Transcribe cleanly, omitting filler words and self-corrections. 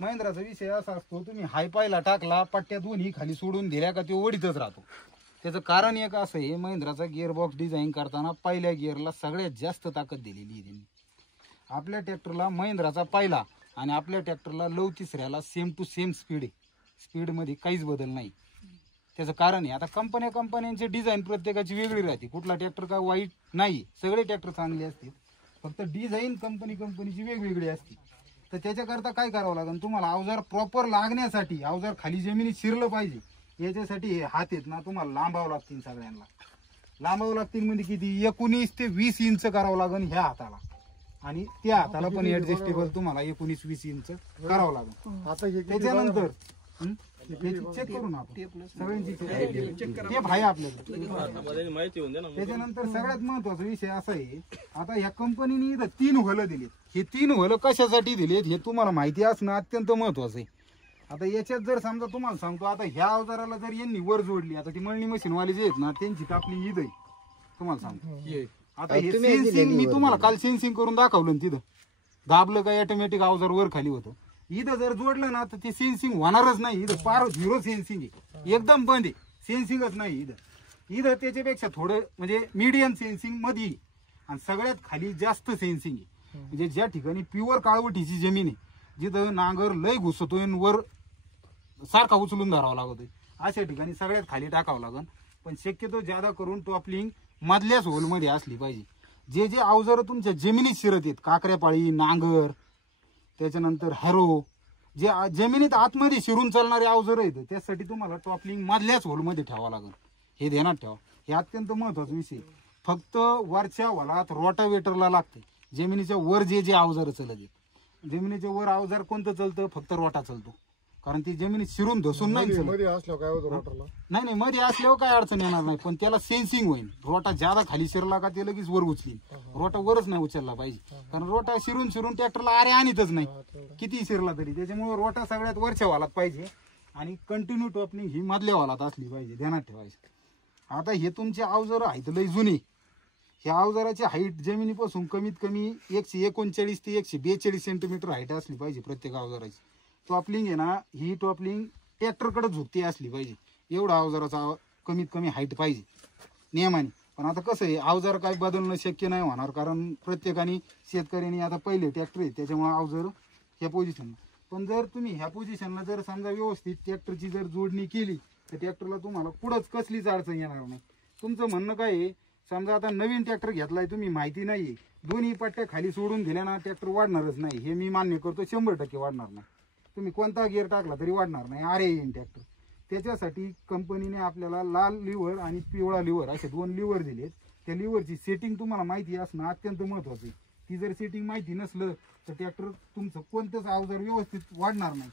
महिंद्राचा विषय असा असतो, तुम्ही हाय पायला टाकला पट्ट्या दोन्ही खाली सोडून दिल्या का तो ओढीतच राहतो. त्याचं कारण एक असं आहे, महिंद्राचा गिअर बॉक्स डिझाईन करताना पहिल्या गिअरला सगळ्यात जास्त ताकद दिलेली आहे त्यांनी. आपल्या ट्रॅक्टरला महिंद्राचा पहिला आणि आपल्या ट्रॅक्टरला लव तिसऱ्याला सेम टू सेम स्पीड आहे. स्पीडमध्ये काहीच बदल नाही. त्याचं कारण आहे, आता कंपन्यांचे डिझाईन प्रत्येकाची वेगळी राहते. कुठला ट्रॅक्टर काय वाईट नाही, सगळे ट्रॅक्टर चांगले असतील, फक्त डिझाईन कंपनीची वेगवेगळी असते. तर त्याच्याकरता काय करावं लागेल तुम्हाला, अवजार प्रॉपर लागण्यासाठी, अवजार खाली जमिनीत शिरलं पाहिजे याच्यासाठी हे हात आहेत ना तुम्हाला लांबावं लागतील. सगळ्यांना लांबावं लागतील म्हणजे किती, 19 ते 20 इंच करावं लागेल ह्या हाताला, आणि त्या हाताला पण ऍडजस्टेबल तुम्हाला 19-20 इंच करावं लागेल. त्याच्यानंतर चेक करून आपण सगळ्यांची टेप आहे आपल्याकडे. त्याच्यानंतर सगळ्यात महत्वाचा विषय असा आहे, आता ह्या कंपनीने इथं 3 व्हलं दिलीत. हे 3 व्हलं कशासाठी दिलेत हे तुम्हाला माहिती असणं अत्यंत महत्वाचं आहे. आता याच्यात जर समजा तुम्हाला सांगतो, आता ह्या अवजाराला जर यांनी वर जोडली, आता ती मळणी मशीनवाले जे आहेत ना त्यांची कापली ईद आहे तुम्हाला सांगतो. आता हे सेन्सिंग मी तुम्हाला काल सेन्सिंग करून दाखवलं, तिथं दाबलं का ऑटोमॅटिक अवजार वर खाली होतं. इथं जर जोडलं ना तर ते सेन्सिंग होणारच नाही. इथं पार 0 सेन्सिंग आहे, एकदम बंद आहे, सेन्सिंगच नाही इथं त्याच्यापेक्षा थोडं म्हणजे मीडियम सेन्सिंग मध्ये आणि सगळ्यात खाली जास्त सेन्सिंग आहे. म्हणजे ज्या ठिकाणी प्युअर काळवटीची जमीन आहे, जिथं नांगर लय घुसतोय वर सारखा उचलून धरावा लागतोय, अशा ठिकाणी सगळ्यात खाली टाकावं लागेल. पण शक्यतो ज्यादा करून टॉपलिंग मधल्याच होलमध्ये असली पाहिजे. जे अवजार तुमच्या जमिनीत शिरत आहेत, काकऱ्यापाळी, नांगर, त्याच्यानंतर हॅरो, जे जमिनीत आतमध्ये शिरून चालणारे अवजार आहेत, त्यासाठी तुम्हाला टॉपलिंग मधल्याच होलमध्ये ठेवावं लागेल. हे ध्यानात ठेवा, हे अत्यंत महत्वाचा विषय. फक्त वरच्या होलात रोटावेटरला लागते. जमिनीच्या वर जे अवजार चालत आहेत, जमिनीच्या वर अवजार कोणतं चालतं, फक्त रोटा चालतो, कारण ती जमिनीत शिरून धसून नाही. नाही मध्ये असल्यावर काय अडचण येणार नाही, पण त्याला सेन्सिंग होईल. रोटा ज्यादा खाली शिरला का ते लगेच वर उचली. रोटा वरच नाही उचलला पाहिजे, कारण रोटा शिरून ट्रॅक्टरला आरे आणतच नाही किती शिरला तरी. त्याच्यामुळे रोटा सगळ्यात वरच्या वालात पाहिजे आणि कंटिन्यू टॉपलिंग ही मधल्या वालात असली पाहिजे, ध्यानात ठेवायचं. आता हे तुमचे अवजार आहेत लय जुने. ह्या अवजाराची हाईट जमिनीपासून कमीत कमी 139 ते 142 सेंटीमीटर हाईट असली पाहिजे प्रत्येक अवजाराची. टॉपलिंग आहे ना, ही टॉपलिंग ट्रॅक्टरकडे झुकती असली पाहिजे, एवढा अवजाराचा कमीत कमी हाईट पाहिजे नियमाने. पण आता कसं आहे, अवजार काय बदलणं शक्य नाही होणार, कारण प्रत्येकाने शेतकऱ्यांनी आता पहिले ट्रॅक्टर आहे त्याच्यामुळे अवजार ह्या पोझिशनला. पण जर तुम्ही ह्या पोझिशनला जर समजा व्यवस्थित ट्रॅक्टरची जर जोडणी केली तर ट्रॅक्टरला तुम्हाला पुढंच कसलीच अडचण येणार नाही. तुमचं म्हणणं काय आहे, समजा आता नवीन ट्रॅक्टर घेतलाय तुम्ही, माहिती नाहीये, दोन्ही पट्ट्या खाली सोडून दिल्या ना ट्रॅक्टर वाढणारच नाही, हे मी मान्य करतो, 100% वाढणार नाही. तुम्ही कोणता गिअर टाकला तरी वाढणार नाही, आरे येईन ट्रॅक्टर. त्याच्यासाठी कंपनीने आपल्याला लाल लिव्हर आणि पिवळा लिव्हर असे 2 लिव्हर दिलेत. त्या लिव्हरची सेटिंग तुम्हाला माहिती असणं अत्यंत महत्वाचं आहे. ती जर सेटिंग माहिती नसलं तर ट्रॅक्टर तुमचं कोणतंच अवजार व्यवस्थित वाढणार नाही.